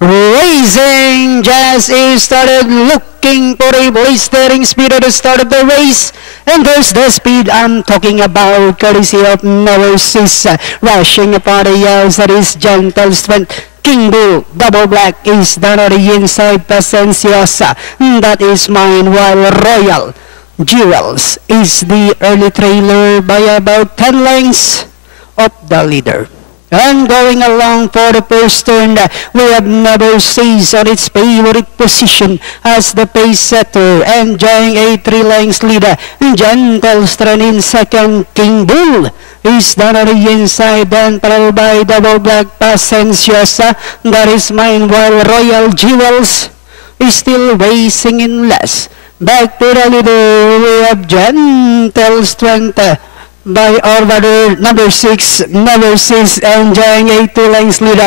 Racing Jazz is started looking for a blistering speed at the start of the race. And there's the speed I'm talking about, courtesy of Novosis. Rushing upon the outside is Gentle Strength. King Bull, Double Black is down on the inside, Pacienciosa. That is mine, while Royal Jewels is the early trailer by about 10 lengths of the leader. And going along for the first turn, we have Novosis on its favorite position as the pace setter, enjoying a 3 lengths lead. Gentle Strength in second. King Bull is down on the inside, then followed by Double Black, Pacienciosa. That is mine, while Royal Jewels is still racing in less. Back to the leader, we have Gentle Strength by order number 6, Novosis, enjoying a 2 lengths lead.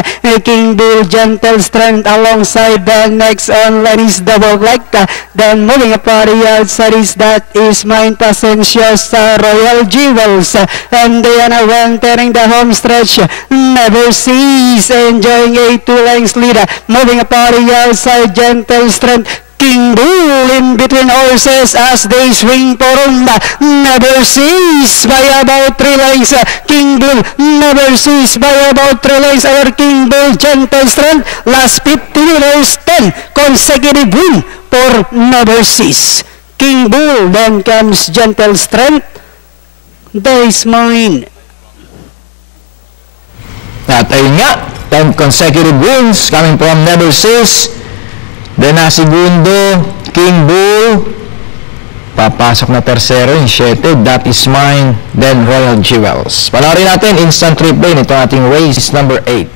King Bull, Gentle Strength alongside. The next on line is Double Black. Then moving upon the outside that is mine, Pacienciosa, Royal Jewels, and they are now entering the home stretch. Novosis enjoying a 2 lengths lead. Moving upon the outside, Gentle Strength. King Bull in between horses as they swing for ronda. Novosis by about 3 lengths. King Bull, Novosis by about 3 lengths. Our King Bull, Gentle Strength. Last 50 meters, 10 consecutive win for Novosis. King Bull, then comes Gentle Strength. That is mine. At ayun nga, 10 consecutive wins coming from Novosis. Then segundo, King Bull. Papasok na tercero, yung 7. That is mine. Then Royal Jewels. Panoorin natin instant replay nito ating race number 8.